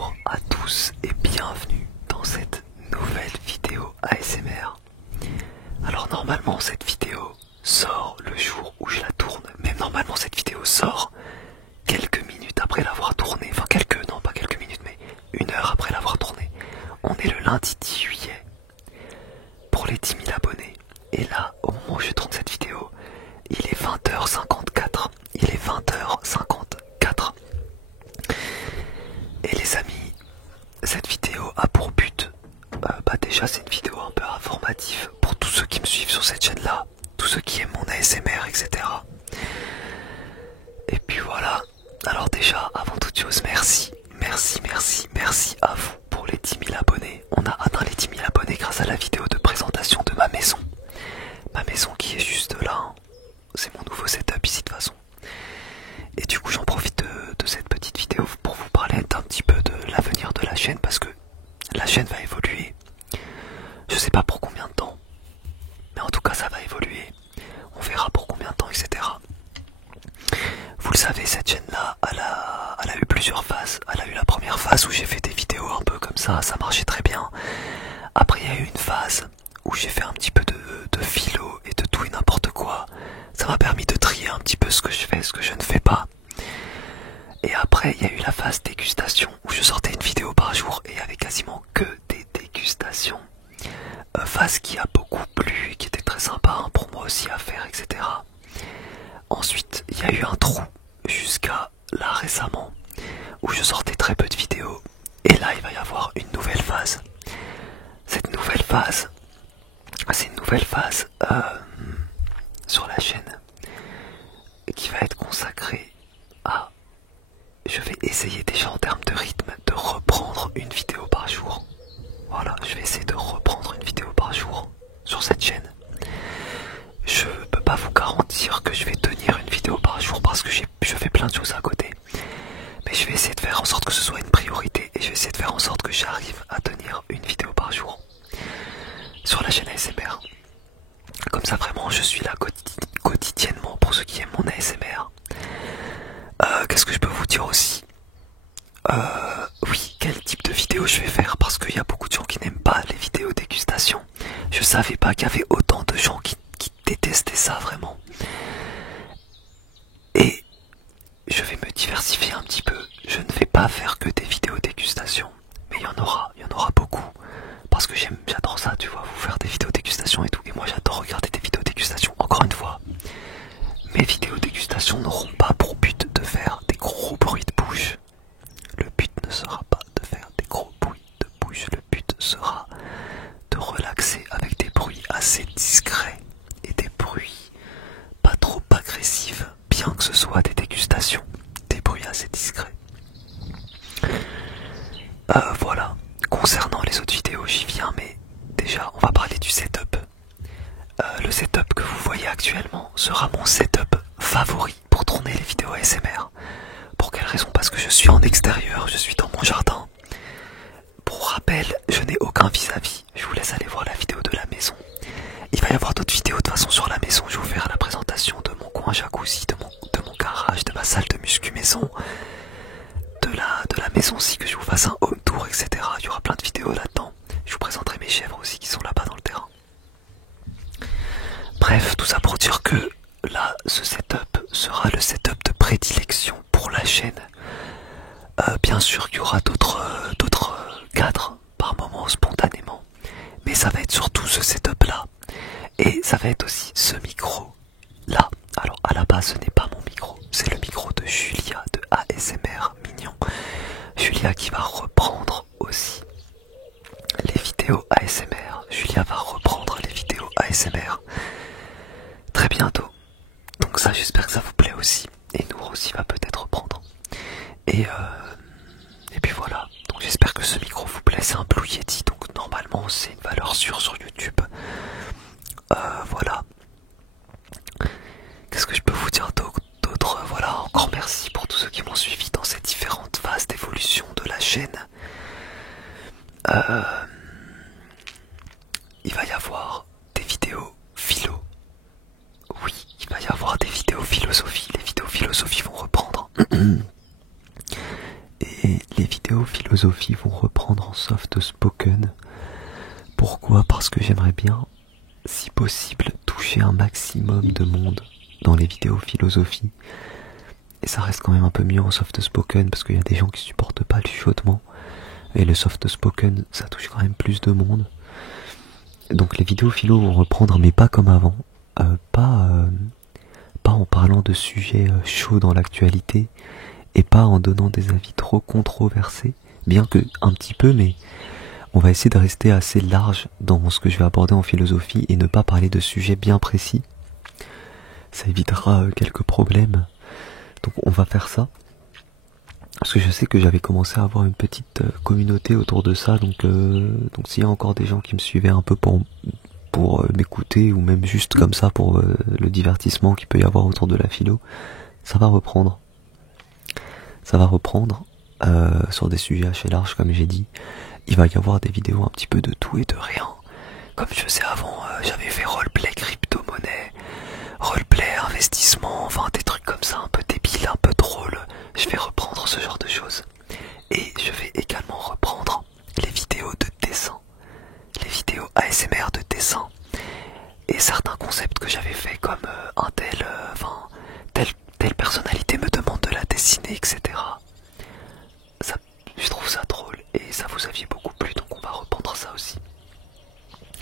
Bonjour à tous et bienvenue dans cette nouvelle vidéo ASMR. Alors normalement cette vidéo sort le jour où je la tourne, mais normalement cette vidéo sort quelques minutes après l'avoir tournée, enfin non pas quelques minutes mais 1 heure après l'avoir tournée. On est le lundi 10 juillet pour les 10 000 abonnés et là au moment où je tourne cette vidéo il est 20h54. Il est 20h54. Et les amis, cette vidéo a pour but, déjà c'est une vidéo un peu informative pour tous ceux qui me suivent sur cette chaîne là, tous ceux qui aiment mon ASMR, etc. Et puis voilà, alors déjà avant toute chose, merci à vous pour les 10 000 abonnés. On a atteint les 10 000 abonnés grâce à la vidéo de présentation de ma maison. Ma maison qui est juste là, hein. C'est mon nouveau setup ici de toute façon. Et du coup j'en profite de cette petite vidéo pour vous parler un petit peu de l'avenir de la chaîne, parce que la chaîne va évoluer. Je sais pas pour combien de temps, mais en tout cas ça va évoluer. On verra pour combien de temps, etc. Vous le savez, cette chaîne là elle a eu plusieurs phases. Elle a eu la première phase où j'ai fait des vidéos un peu comme ça marchait très bien. Après il y a eu une phase où j'ai fait un petit peu de philo et de tout et n'importe quoi. Ça m'a permis de trier un petit peu ce que je fais, ce que je ne fais pas. Et après il y a eu la phase dégustation où je sortais une vidéo par jour et il y avait quasiment que des dégustations. Phase qui a beaucoup plu et qui était très sympa, hein, pour moi aussi à faire, etc. Ensuite il y a eu un trou jusqu'à là récemment où je sortais très peu de vidéos. Et là il va y avoir une nouvelle phase. Cette nouvelle phase, c'est une nouvelle phase sur la chaîne qui va être consacrée à... Je vais essayer déjà en termes de rythme de reprendre une vidéo par jour. Voilà, je vais essayer de reprendre une vidéo par jour sur cette chaîne. Je peux pas vous garantir que je vais tenir une vidéo par jour parce que je fais plein de choses à côté. Mais je vais essayer de faire en sorte que ce soit une priorité et je vais essayer de faire en sorte que j'arrive à tenir une vidéo par jour sur la chaîne ASMR. Comme ça vraiment je suis là quotidiennement pour ceux qui aiment mon ASMR. Qu'est-ce que je peux vous dire aussi? Oui, quel type de vidéo je vais faire, parce qu'il y a beaucoup de gens qui n'aiment pas les vidéos dégustation. Je savais pas qu'il y avait autant de gens qui détestaient ça vraiment. Et je vais me diversifier un petit peu. Je ne vais pas faire que des vidéos dégustation, mais il y en aura beaucoup. Parce que j'adore ça, tu vois, vous faire des vidéos dégustation et tout. Et moi j'adore regarder des vidéos dégustation. Encore une fois, mes vidéos dégustation n'auront pas pour but de faire des gros bruits de bouche. Le but ne sera pas de faire des gros bruits de bouche. Le but sera de relaxer avec des bruits assez discrets et des bruits pas trop agressifs, bien que ce soit des dégustations, des bruits assez discrets. Voilà. Concernant les autres vidéos, j'y viens, mais déjà, on va parler du setup. Le setup que vous voyez actuellement sera mon setup favori pour tourner les vidéos ASMR. Pour quelle raison? Parce que je suis en extérieur, je suis dans mon jardin. Pour rappel, je n'ai aucun vis-à-vis. Je vous laisse aller voir la vidéo de la maison. Il va y avoir d'autres vidéos de toute façon sur la maison. Je vais vous faire la présentation de mon coin jacuzzi, de mon garage, de ma salle de muscu maison, de la maison aussi, que je vous fasse un home tour, etc. Il y aura plein de vidéos là-dedans. Je vous présenterai mes chèvres aussi qui sont là-bas dans le terrain. Bref, tout ça pour dire que là, ce setup sera le setup de prédilection pour la chaîne. Bien sûr qu'il y aura d'autres cadres par moment spontanément, mais ça va être surtout ce setup là, et ça va être aussi ce micro là. Alors à la base ce n'est pas mon micro, c'est le micro de Julia de ASMR Mignon. Julia qui va reprendre aussi les vidéos ASMR. Julia va reprendre les vidéos ASMR très bientôt. Donc ça, j'espère que ça vous plaît aussi. Et Nour aussi va peut-être reprendre. Et puis voilà. Donc j'espère que ce micro vous plaît. C'est un Blue Yeti. Donc normalement c'est une valeur sûre sur YouTube. Voilà. Qu'est-ce que je peux vous dire d'autre? Voilà, encore merci pour tous ceux qui m'ont suivi dans ces différentes phases d'évolution de la chaîne. Il va y avoir des vidéos philo. Oui, il va y avoir des vidéos philosophie. Les vidéos philosophie vont reprendre. Et les vidéos vidéos philosophie vont reprendre en soft spoken. Pourquoi? Parce que j'aimerais bien, si possible, toucher un maximum de monde dans les vidéos philosophie. Et ça reste quand même un peu mieux en soft spoken parce qu'il y a des gens qui supportent pas le chuchotement. Et le soft spoken, ça touche quand même plus de monde. Donc les vidéos philo vont reprendre, mais pas comme avant. Pas en parlant de sujets chauds dans l'actualité et pas en donnant des avis trop controversés, bien que un petit peu, mais on va essayer de rester assez large dans ce que je vais aborder en philosophie et ne pas parler de sujets bien précis. Ça évitera quelques problèmes. Donc on va faire ça. Parce que je sais que j'avais commencé à avoir une petite communauté autour de ça, donc s'il y a encore des gens qui me suivaient un peu pour m'écouter, ou même juste comme ça pour le divertissement qu'il peut y avoir autour de la philo, ça va reprendre. Ça va reprendre sur des sujets assez larges, comme j'ai dit. Il va y avoir des vidéos un petit peu de tout et de rien. Comme je faisais avant, j'avais fait roleplay crypto-monnaie, roleplay investissement, enfin des trucs comme ça, un peu débiles, un peu drôles. Je vais reprendre ce genre de choses. Et je vais également reprendre les vidéos de dessin, les vidéos ASMR de dessin, et certains concepts que j'avais fait comme telle personnalité me demande de la dessiner, etc. Ça, je trouve ça drôle et ça vous aviez beaucoup plu, donc on va reprendre ça aussi.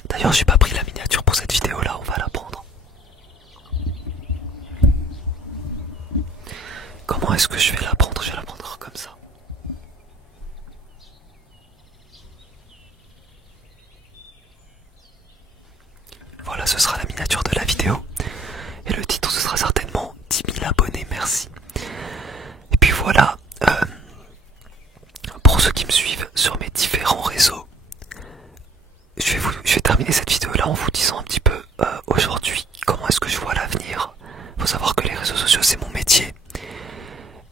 D'ailleurs, j'ai pas pris la miniature pour cette vidéo là, on va la prendre. Comment est-ce que je vais la prendre? Je vais la prendre comme ça. Voilà, ce sera la miniature de la vidéo. Et le titre, ce sera certainement 10 000 abonnés, merci. Et puis voilà, pour ceux qui me suivent sur mes différents réseaux, je vais terminer cette vidéo là en vous disant un petit peu aujourd'hui comment est-ce que je vois l'avenir. Faut savoir que les réseaux sociaux c'est mon métier.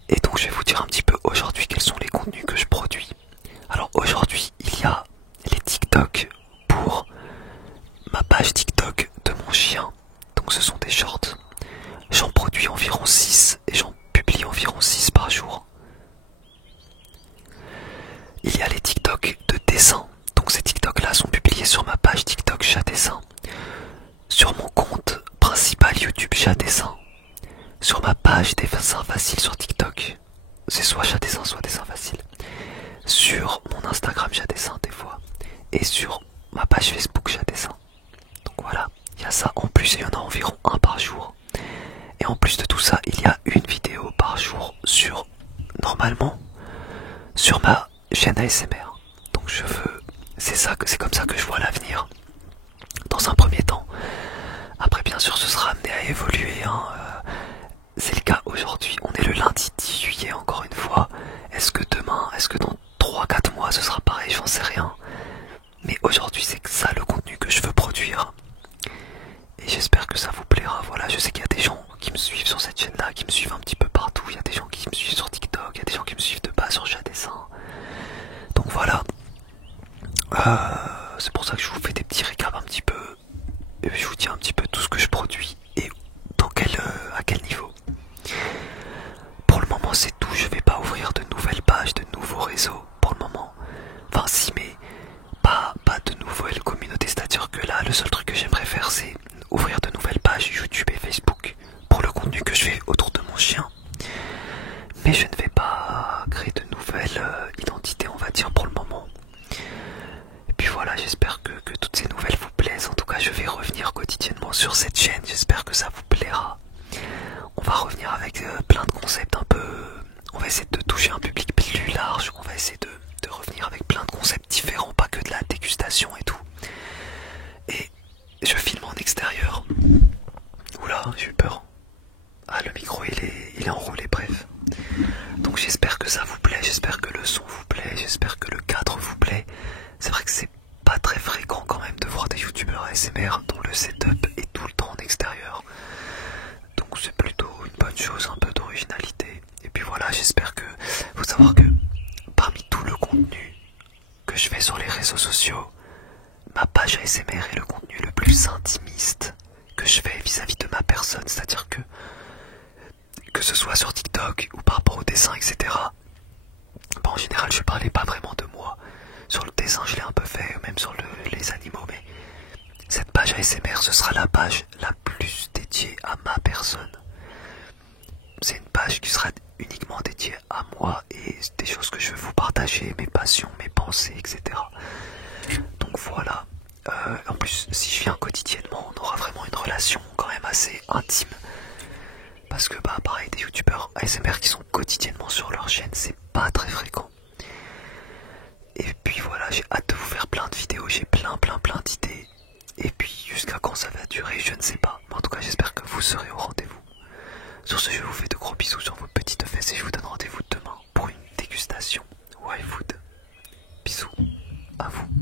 Et donc je vais vous dire un petit peu aujourd'hui quels sont les contenus que je produis. Alors aujourd'hui il y a les TikTok pour ma page TikTok de mon chien. Donc ce sont des shorts. J'en produis environ 6 et j'en publie environ 6 par jour. Il y a les TikTok de dessin. Donc ces TikTok là sont publiés sur ma page TikTok Chat Dessin. Sur mon compte principal YouTube Chat Dessin. Sur ma page des dessins faciles sur TikTok. C'est soit Chat Dessin soit dessin facile. Sur mon Instagram Chat Dessin des fois. Et sur ma page Facebook Chat Dessin. Donc voilà, il y a ça. En plus il y en a environ un par jour. Et en plus de tout ça, il y a une vidéo par jour normalement, sur ma chaîne ASMR. Donc c'est comme ça que je vois l'avenir. Dans un premier temps. Après bien sûr ce sera amené à évoluer. C'est le cas aujourd'hui. On est le lundi 10 juillet encore une fois. Est-ce que demain, est-ce que dans 3-4 mois ce sera pareil? J'en sais rien. Mais aujourd'hui c'est ça le contenu que je veux produire. Et j'espère que ça vous plaira. Voilà, je sais qu'il y a des gens qui me suivent sur cette chaîne là, qui me suivent un petit peu partout. Il y a des gens qui me suivent sur TikTok, il y a des gens qui me suivent de bas sur Chat Dessin. Donc voilà, c'est pour ça que je vous fais des petits récaps un petit peu. Et je vous dis un petit peu tout ce que je produis et à quel niveau. Pour le moment c'est tout, je vais pas ouvrir de nouvelles pages, de nouveaux réseaux pour le moment. Enfin si, mais pas de nouvelles communautés, c'est-à-dire que là le seul truc que j'aimerais faire c'est ouvrir de nouvelles pages YouTube et Facebook pour le contenu que je fais autour de mon chien. Mais je ne vais pas créer de nouvelles identités, on va dire, pour le moment. Et puis voilà, j'espère que toutes ces nouvelles vous plaisent. En tout cas, je vais revenir quotidiennement sur cette chaîne, j'espère que ça vous plaira. On va revenir avec plein de concepts un peu... On va essayer de toucher un public plus large, on va essayer de revenir avec plein de concepts différents, pas que de la dégustation et tout. Et je filme en extérieur. Oula, j'ai eu peur. Ah, le micro il est enroulé, bref. Donc j'espère que ça vous plaît, j'espère que le son vous plaît, j'espère que le cadre vous plaît. C'est vrai que c'est pas très fréquent quand même de voir des youtubeurs ASMR dont le setup est tout le temps en extérieur. Donc c'est plutôt une bonne chose, un peu d'originalité. Et puis voilà, j'espère que... Faut savoir que parmi tout le contenu que je fais sur les réseaux sociaux, ma page ASMR est le contenu le plus intimiste que je fais vis-à-vis de ma personne. C'est-à-dire que ce soit sur TikTok ou par rapport au dessin, etc. Bon, en général, je vais parler ASMR, ce sera la page la plus dédiée à ma personne. C'est une page qui sera uniquement dédiée à moi et des choses que je veux vous partager, mes passions, mes pensées, etc. Donc voilà. En plus, si je viens quotidiennement, on aura vraiment une relation quand même assez intime. Parce que bah pareil, des youtubeurs ASMR qui sont quotidiennement sur leur chaîne, c'est pas très fréquent. Et puis voilà, j'ai hâte de vous faire plein de vidéos, j'ai plein d'idées. Et puis jusqu'à quand ça va durer, je ne sais pas. Mais en tout cas, j'espère que vous serez au rendez-vous. Sur ce, je vous fais de gros bisous sur vos petites fesses et je vous donne rendez-vous demain pour une dégustation YFood. Bisous à vous.